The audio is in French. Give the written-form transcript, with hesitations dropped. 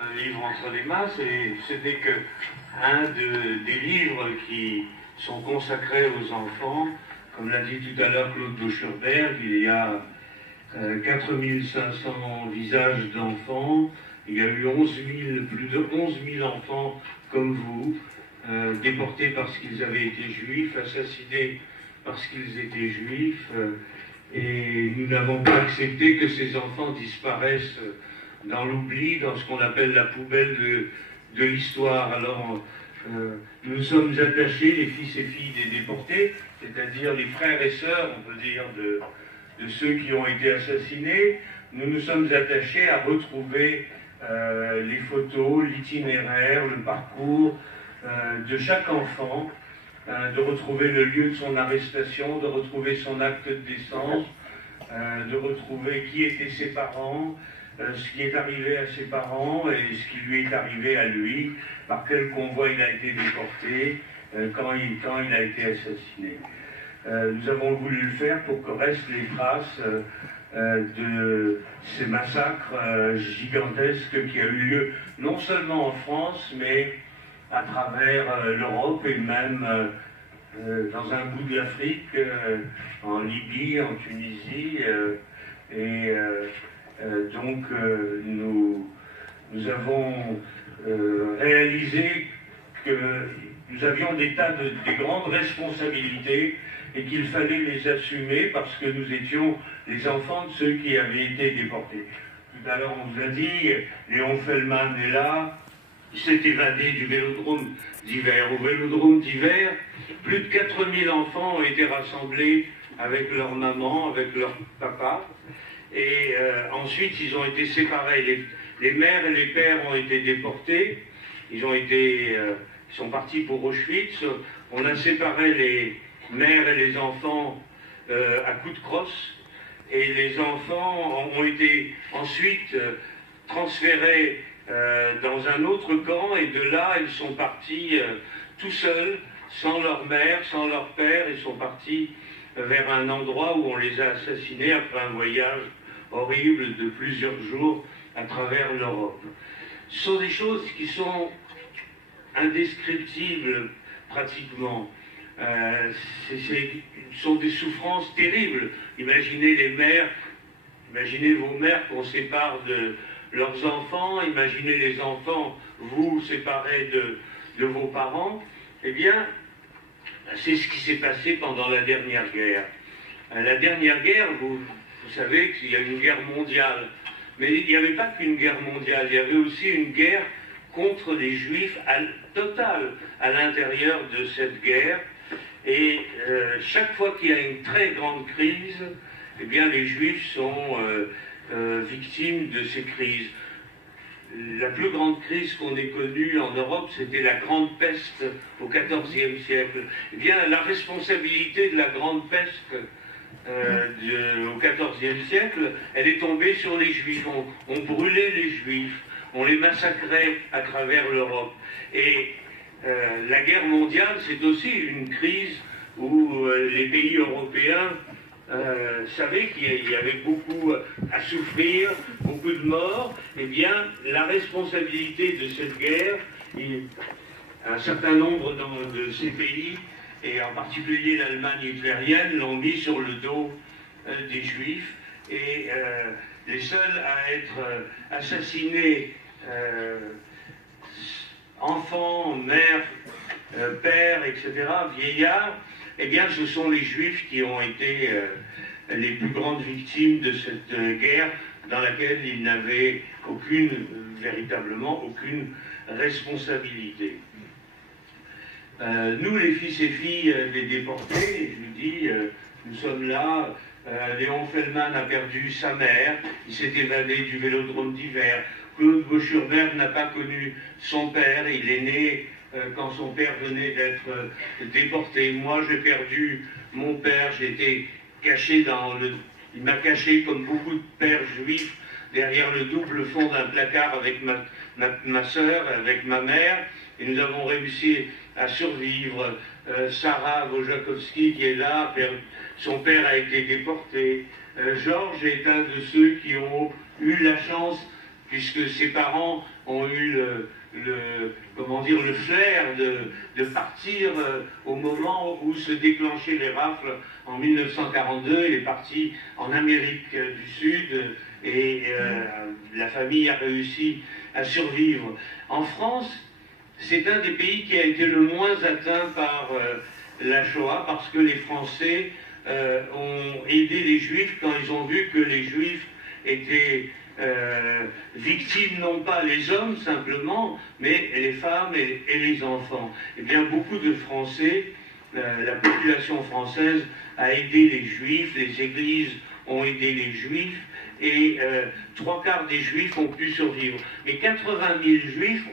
Un livre entre les mains, c'était que des livres qui sont consacrés aux enfants. Comme l'a dit tout à l'heure Claude Boucherberg, il y a 4500 visages d'enfants. Il y a eu plus de 11 000 enfants comme vous, déportés parce qu'ils avaient été juifs, assassinés parce qu'ils étaient juifs. Et nous n'avons pas accepté que ces enfants disparaissent dans l'oubli, dans ce qu'on appelle la poubelle de l'histoire. Alors, nous sommes attachés, les fils et filles des déportés, c'est-à-dire les frères et sœurs, on peut dire, de ceux qui ont été assassinés. Nous nous sommes attachés à retrouver les photos, l'itinéraire, le parcours de chaque enfant, de retrouver le lieu de son arrestation, de retrouver son acte de naissance, de retrouver qui étaient ses parents, ce qui est arrivé à ses parents et ce qui lui est arrivé à lui, par quel convoi il a été déporté, quand il a été assassiné. Nous avons voulu le faire pour que restent les traces de ces massacres gigantesques qui ont eu lieu non seulement en France, mais à travers l'Europe et même dans un bout de l'Afrique, en Libye, en Tunisie, donc nous avons réalisé que nous avions des grandes responsabilités et qu'il fallait les assumer parce que nous étions les enfants de ceux qui avaient été déportés. Tout à l'heure on vous a dit, Léon Feldman est là, il s'est évadé du Vélodrome d'hiver. Au Vélodrome d'hiver, plus de 4000 enfants ont été rassemblés avec leur maman, avec leur papa. Et ensuite, ils ont été séparés. Les mères et les pères ont été déportés. Ils sont partis pour Auschwitz. On a séparé les mères et les enfants à coups de crosse. Et les enfants ont été ensuite transférés dans un autre camp. Et de là, ils sont partis tout seuls, sans leur mère, sans leur père. Ils sont partis vers un endroit où on les a assassinés après un voyage horrible de plusieurs jours à travers l'Europe. Ce sont des choses qui sont indescriptibles pratiquement. Ce sont des souffrances terribles. Imaginez les mères, imaginez vos mères qu'on sépare de leurs enfants, imaginez les enfants, vous séparés de vos parents. Eh bien, c'est ce qui s'est passé pendant la dernière guerre. La dernière guerre, vous savez qu'il y a une guerre mondiale. Mais il n'y avait pas qu'une guerre mondiale, il y avait aussi une guerre contre les Juifs totale à l'intérieur de cette guerre. Et chaque fois qu'il y a une très grande crise, eh bien les Juifs sont victimes de ces crises. La plus grande crise qu'on ait connue en Europe, c'était la Grande Peste au XIVe siècle. Eh bien, la responsabilité de la Grande Peste au XIVe siècle, elle est tombée sur les Juifs. On brûlait les Juifs, on les massacrait à travers l'Europe. Et la guerre mondiale, c'est aussi une crise où les pays européens savaient qu'il y avait beaucoup à souffrir, beaucoup de morts. Eh bien, la responsabilité de cette guerre, un certain nombre de ces pays, et en particulier l'Allemagne hitlérienne, l'ont mis sur le dos des Juifs. Et les seuls à être assassinés, enfants, mères, pères, etc., vieillards, eh bien, ce sont les Juifs qui ont été les plus grandes victimes de cette guerre dans laquelle ils n'avaient véritablement aucune responsabilité. Nous, les fils et filles des déportés, je vous dis, nous sommes là. Léon Feldman a perdu sa mère, il s'est évadé du Vélodrome d'hiver. Claude Boucherberg n'a pas connu son père, il est né quand son père venait d'être déporté. Moi, j'ai perdu mon père, j'ai été caché il m'a caché comme beaucoup de pères juifs derrière le double fond d'un placard avec ma sœur, avec ma mère, et nous avons réussi à survivre. Sarah Wojakowski qui est là, son père a été déporté. Georges est un de ceux qui ont eu la chance puisque ses parents ont eu comment dire, le flair de partir au moment où se déclenchaient les rafles en 1942. Il est parti en Amérique du Sud et la famille a réussi à survivre. En France, c'est un des pays qui a été le moins atteint par la Shoah, parce que les Français ont aidé les Juifs quand ils ont vu que les Juifs étaient victimes, non pas les hommes simplement, mais les femmes et les enfants. Eh bien, beaucoup de Français, la population française a aidé les Juifs, les églises ont aidé les Juifs, et 3/4 des Juifs ont pu survivre. Mais 80 000 Juifs